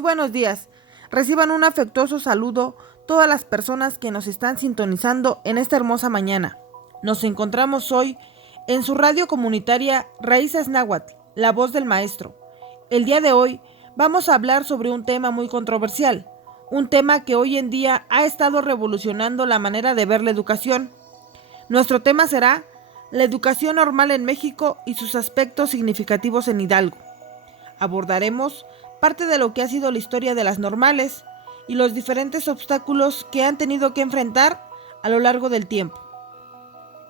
Muy buenos días. Reciban un afectuoso saludo todas las personas que nos están sintonizando en esta hermosa mañana. Nos encontramos hoy en su radio comunitaria Raíces Náhuatl, la voz del maestro. El día de hoy vamos a hablar sobre un tema muy controversial, un tema que hoy en día ha estado revolucionando la manera de ver la educación. Nuestro tema será la educación normal en México y sus aspectos significativos en Hidalgo. Abordaremos parte de lo que ha sido la historia de las normales y los diferentes obstáculos que han tenido que enfrentar a lo largo del tiempo.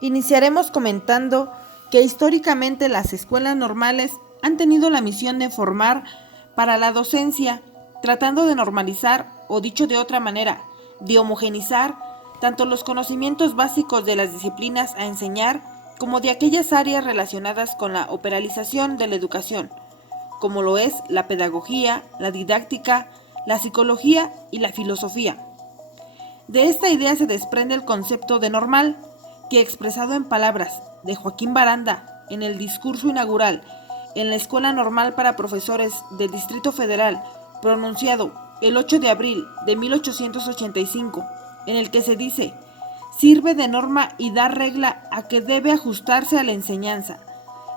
Iniciaremos comentando que históricamente las escuelas normales han tenido la misión de formar para la docencia, tratando de normalizar, o dicho de otra manera, de homogenizar tanto los conocimientos básicos de las disciplinas a enseñar como de aquellas áreas relacionadas con la operalización de la educación, como lo es la pedagogía, la didáctica, la psicología y la filosofía. De esta idea se desprende el concepto de normal, que expresado en palabras de Joaquín Baranda en el discurso inaugural en la Escuela Normal para Profesores del Distrito Federal, pronunciado el 8 de abril de 1885, en el que se dice: sirve de norma y da regla a que debe ajustarse a la enseñanza.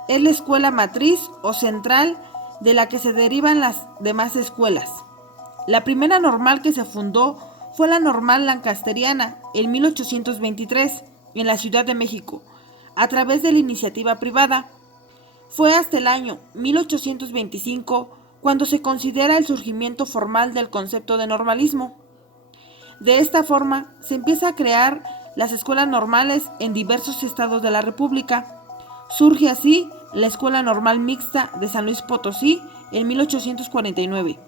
Es la escuela matriz o central de la que se derivan las demás escuelas. La primera normal que se fundó fue la Normal Lancasteriana en 1823 en la Ciudad de México, a través de la iniciativa privada. Fue hasta el año 1825 cuando se considera el surgimiento formal del concepto de normalismo. De esta forma, se empieza a crear las escuelas normales en diversos estados de la República. Surge así la Escuela Normal Mixta de San Luis Potosí en 1849.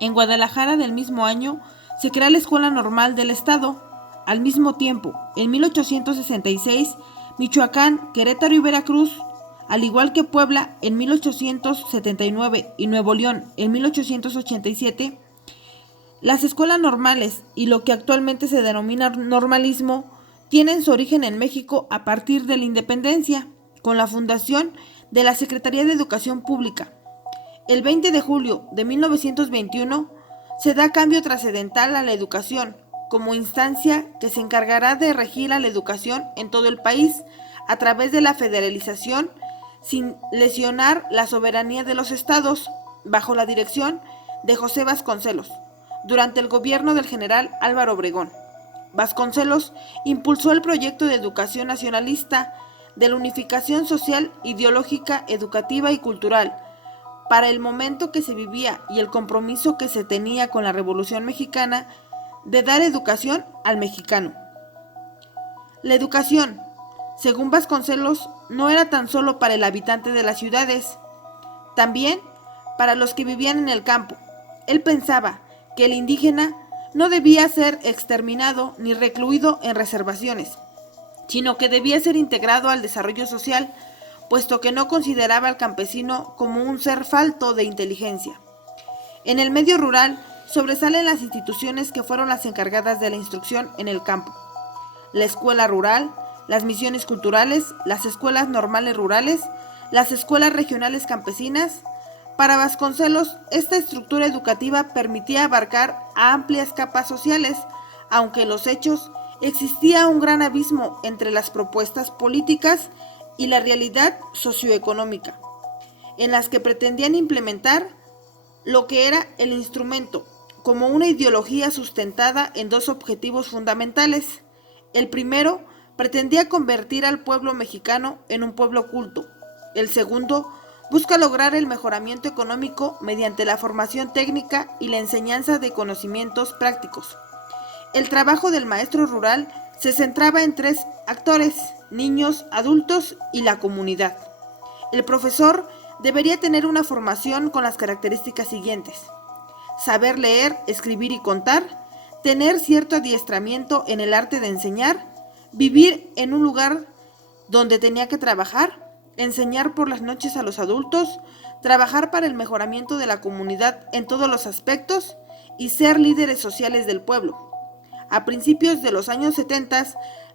En Guadalajara del mismo año se crea la Escuela Normal del Estado. Al mismo tiempo, en 1866, Michoacán, Querétaro y Veracruz, al igual que Puebla en 1879 y Nuevo León en 1887, las escuelas normales y lo que actualmente se denomina normalismo tienen su origen en México a partir de la independencia, con la fundación de la Secretaría de Educación Pública. El 20 de julio de 1921 se da cambio trascendental a la educación como instancia que se encargará de regir a la educación en todo el país a través de la federalización sin lesionar la soberanía de los estados, bajo la dirección de José Vasconcelos, durante el gobierno del general Álvaro Obregón. Vasconcelos impulsó el proyecto de educación nacionalista, de la unificación social, ideológica, educativa y cultural, para el momento que se vivía y el compromiso que se tenía con la Revolución Mexicana de dar educación al mexicano. La educación, según Vasconcelos, no era tan solo para el habitante de las ciudades, también para los que vivían en el campo. Él pensaba que el indígena no debía ser exterminado ni recluido en reservaciones, sino que debía ser integrado al desarrollo social, puesto que no consideraba al campesino como un ser falto de inteligencia. En el medio rural sobresalen las instituciones que fueron las encargadas de la instrucción en el campo: la escuela rural, las misiones culturales, las escuelas normales rurales, las escuelas regionales campesinas. Para Vasconcelos, esta estructura educativa permitía abarcar a amplias capas sociales, aunque en los hechos existía un gran abismo entre las propuestas políticas y la realidad socioeconómica, en las que pretendían implementar lo que era el instrumento como una ideología sustentada en dos objetivos fundamentales. El primero pretendía convertir al pueblo mexicano en un pueblo culto. El segundo busca lograr el mejoramiento económico mediante la formación técnica y la enseñanza de conocimientos prácticos. El trabajo del maestro rural se centraba en tres actores: niños, adultos y la comunidad. El profesor debería tener una formación con las características siguientes: saber leer, escribir y contar, tener cierto adiestramiento en el arte de enseñar, vivir en un lugar donde tenía que trabajar, enseñar por las noches a los adultos, trabajar para el mejoramiento de la comunidad en todos los aspectos y ser líderes sociales del pueblo. A principios de los años 70,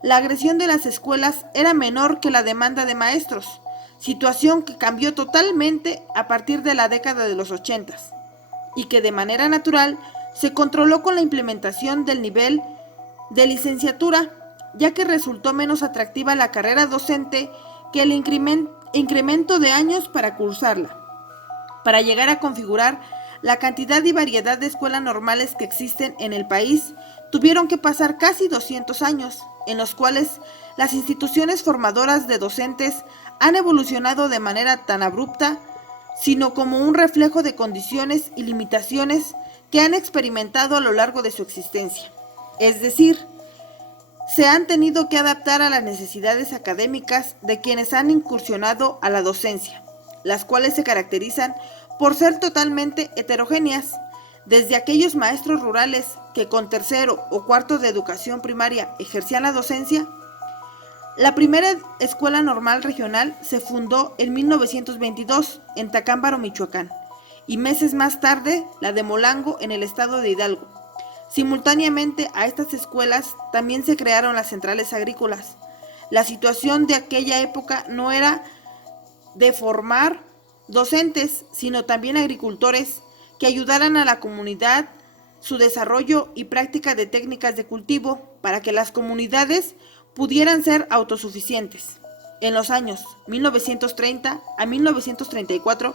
la agresión de las escuelas era menor que la demanda de maestros, situación que cambió totalmente a partir de la década de los 80. y que de manera natural se controló con la implementación del nivel de licenciatura, ya que resultó menos atractiva la carrera docente que el incremento de años para cursarla. Para llegar a configurar la cantidad y variedad de escuelas normales que existen en el país, tuvieron que pasar casi 200 años, en los cuales las instituciones formadoras de docentes han evolucionado de manera tan abrupta, sino como un reflejo de condiciones y limitaciones que han experimentado a lo largo de su existencia. Es decir, se han tenido que adaptar a las necesidades académicas de quienes han incursionado a la docencia, las cuales se caracterizan por ser totalmente heterogéneas, desde aquellos maestros rurales que con tercero o cuarto de educación primaria ejercían la docencia. La primera escuela normal regional se fundó en 1922 en Tacámbaro, Michoacán, y meses más tarde la de Molango en el estado de Hidalgo. Simultáneamente a estas escuelas también se crearon las centrales agrícolas. La situación de aquella época no era de formar docentes, sino también agricultores que ayudaran a la comunidad su desarrollo y práctica de técnicas de cultivo para que las comunidades pudieran ser autosuficientes. En los años 1930 a 1934,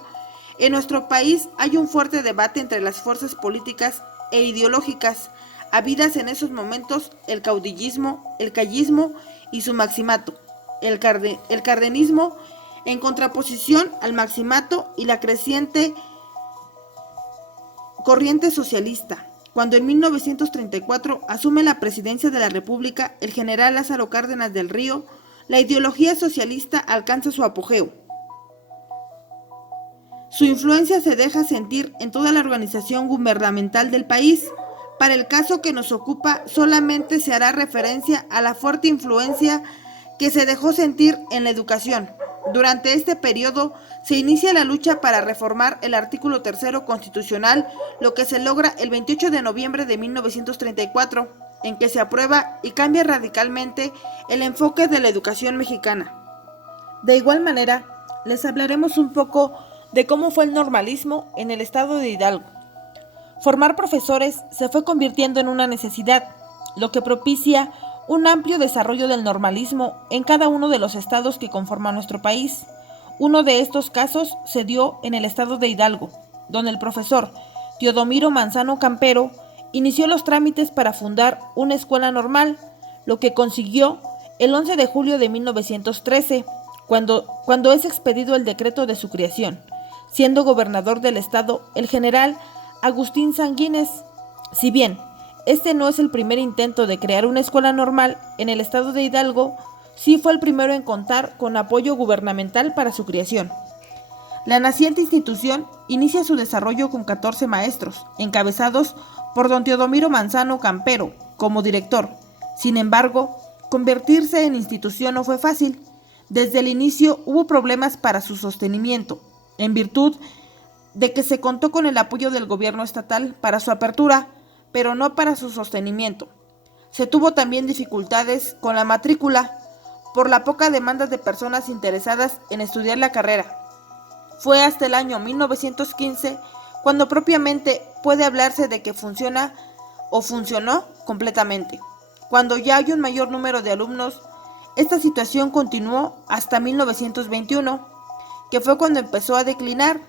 en nuestro país hay un fuerte debate entre las fuerzas políticas e ideológicas habidas en esos momentos: el caudillismo, el callismo y su maximato, el cardenismo en contraposición al maximato y la creciente corriente socialista. Cuando en 1934 asume la presidencia de la República el general Lázaro Cárdenas del Río, la ideología socialista alcanza su apogeo. Su influencia se deja sentir en toda la organización gubernamental del país. Para el caso que nos ocupa, solamente se hará referencia a la fuerte influencia que se dejó sentir en la educación. Durante este periodo se inicia la lucha para reformar el artículo 3 constitucional, lo que se logra el 28 de noviembre de 1934, en que se aprueba y cambia radicalmente el enfoque de la educación mexicana. De igual manera, les hablaremos un poco de cómo fue el normalismo en el estado de Hidalgo. Formar profesores se fue convirtiendo en una necesidad, lo que propicia un amplio desarrollo del normalismo en cada uno de los estados que conforman nuestro país. Uno de estos casos se dio en el estado de Hidalgo, donde el profesor Teodomiro Manzano Campero inició los trámites para fundar una escuela normal, lo que consiguió el 11 de julio de 1913, cuando es expedido el decreto de su creación, siendo gobernador del estado el general Agustín Sanguínez. Si bien este no es el primer intento de crear una escuela normal en el estado de Hidalgo, sí fue el primero en contar con apoyo gubernamental para su creación. La naciente institución inicia su desarrollo con 14 maestros, encabezados por don Teodomiro Manzano Campero como director. Sin embargo, convertirse en institución no fue fácil. Desde el inicio hubo problemas para su sostenimiento, en virtud de que se contó con el apoyo del gobierno estatal para su apertura, pero no para su sostenimiento. Se tuvo también dificultades con la matrícula por la poca demanda de personas interesadas en estudiar la carrera. Fue hasta el año 1915 cuando propiamente puede hablarse de que funciona o funcionó completamente. Cuando ya hay un mayor número de alumnos, esta situación continuó hasta 1921, que fue cuando empezó a declinar,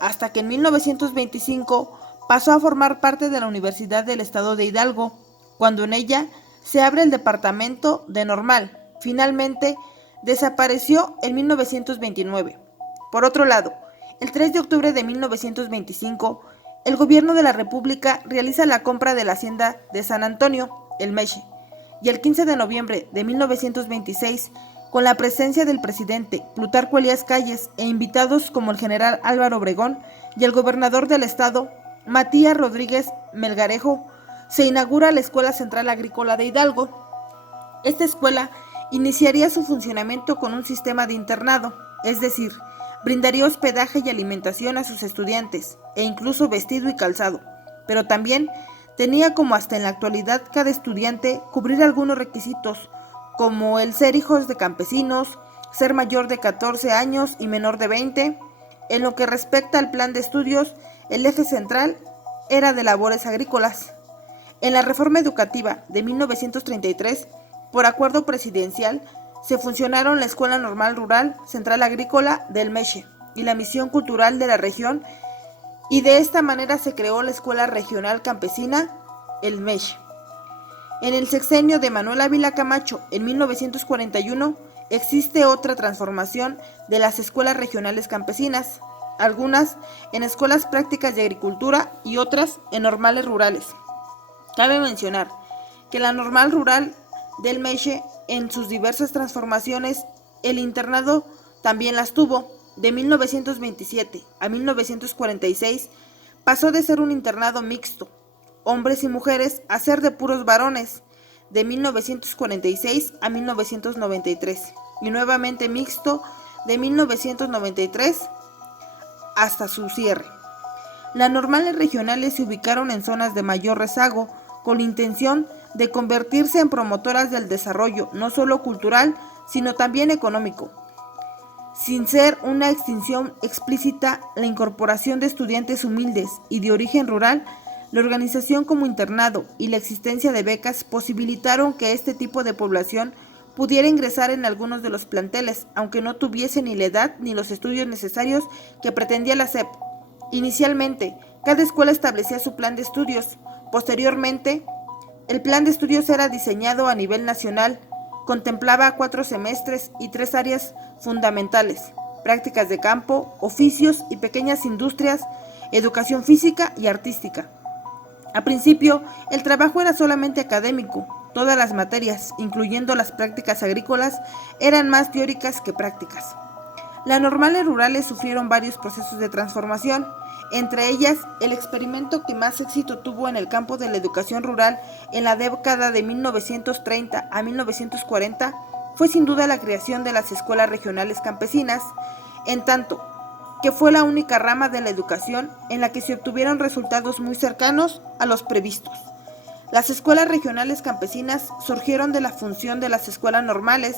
hasta que en 1925 pasó a formar parte de la Universidad del Estado de Hidalgo, cuando en ella se abre el departamento de Normal. Finalmente, desapareció en 1929. Por otro lado, el 3 de octubre de 1925, el gobierno de la República realiza la compra de la hacienda de San Antonio, el Meche, y el 15 de noviembre de 1926, con la presencia del presidente Plutarco Elías Calles e invitados como el general Álvaro Obregón y el gobernador del estado, Matías Rodríguez Melgarejo, se inaugura la Escuela Central Agrícola de Hidalgo. Esta escuela iniciaría su funcionamiento con un sistema de internado, es decir, brindaría hospedaje y alimentación a sus estudiantes, e incluso vestido y calzado, pero también tenía, como hasta en la actualidad cada estudiante, cubrir algunos requisitos, como el ser hijos de campesinos, ser mayor de 14 años y menor de 20. En lo que respecta al plan de estudios, el eje central era de labores agrícolas. En la reforma educativa de 1933, por acuerdo presidencial, se fusionaron la Escuela Normal Rural Central Agrícola del Meche y la Misión Cultural de la región, y de esta manera se creó la Escuela Regional Campesina, el Meche. En el sexenio de Manuel Ávila Camacho, en 1941, existe otra transformación de las escuelas regionales campesinas, algunas en escuelas prácticas de agricultura y otras en normales rurales. Cabe mencionar que la normal rural del Meche, en sus diversas transformaciones, el internado también las tuvo. De 1927 a 1946 pasó de ser un internado mixto, hombres y mujeres, a ser de puros varones, de 1946 a 1993, y nuevamente mixto de 1993 hasta su cierre. Las normales regionales se ubicaron en zonas de mayor rezago, con la intención de convertirse en promotoras del desarrollo, no solo cultural, sino también económico. Sin ser una extinción explícita, la incorporación de estudiantes humildes y de origen rural, la organización como internado y la existencia de becas posibilitaron que este tipo de población pudiera ingresar en algunos de los planteles, aunque no tuviese ni la edad ni los estudios necesarios que pretendía la SEP. Inicialmente, cada escuela establecía su plan de estudios. Posteriormente, el plan de estudios era diseñado a nivel nacional. Contemplaba 4 semestres y 3 áreas fundamentales: prácticas de campo, oficios y pequeñas industrias, educación física y artística. A principio, el trabajo era solamente académico. Todas las materias, incluyendo las prácticas agrícolas, eran más teóricas que prácticas. Las normales rurales sufrieron varios procesos de transformación. Entre ellas, el experimento que más éxito tuvo en el campo de la educación rural en la década de 1930 a 1940 fue sin duda la creación de las escuelas regionales campesinas, en tanto que fue la única rama de la educación en la que se obtuvieron resultados muy cercanos a los previstos. Las escuelas regionales campesinas surgieron de la función de las escuelas normales,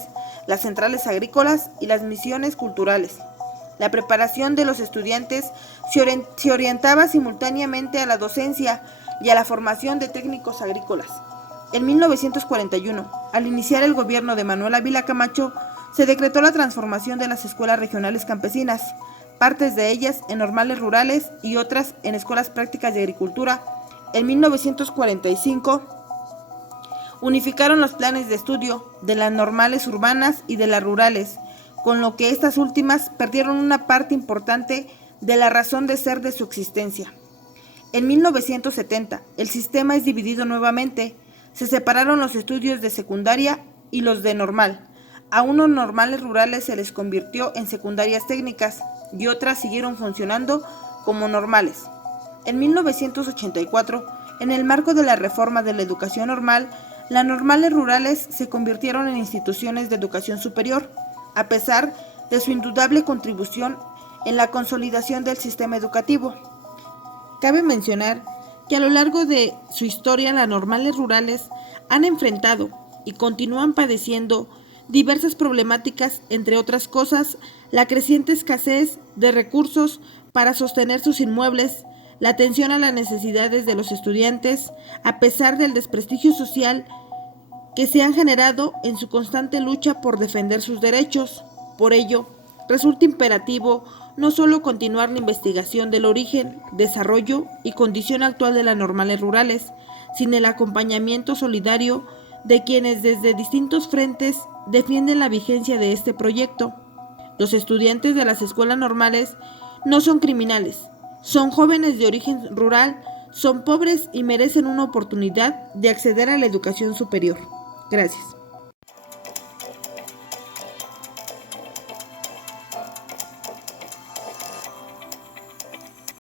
las centrales agrícolas y las misiones culturales. La preparación de los estudiantes se orientaba simultáneamente a la docencia y a la formación de técnicos agrícolas. En 1941, al iniciar el gobierno de Manuel Ávila Camacho, se decretó la transformación de las escuelas regionales campesinas, partes de ellas en normales rurales y otras en escuelas prácticas de agricultura. En 1945, unificaron los planes de estudio de las normales urbanas y de las rurales, con lo que estas últimas perdieron una parte importante de la razón de ser de su existencia. En 1970, el sistema es dividido nuevamente. Se separaron los estudios de secundaria y los de normal. A unos normales rurales se les convirtió en secundarias técnicas y otras siguieron funcionando como normales. En 1984, en el marco de la reforma de la educación normal, las normales rurales se convirtieron en instituciones de educación superior, a pesar de su indudable contribución en la consolidación del sistema educativo. Cabe mencionar que a lo largo de su historia las normales rurales han enfrentado y continúan padeciendo diversas problemáticas, entre otras cosas, la creciente escasez de recursos para sostener sus inmuebles, la atención a las necesidades de los estudiantes, a pesar del desprestigio social que se han generado en su constante lucha por defender sus derechos. Por ello, resulta imperativo no solo continuar la investigación del origen, desarrollo y condición actual de las normales rurales, sino el acompañamiento solidario de quienes desde distintos frentes defienden la vigencia de este proyecto. Los estudiantes de las escuelas normales no son criminales, son jóvenes de origen rural, son pobres y merecen una oportunidad de acceder a la educación superior. Gracias.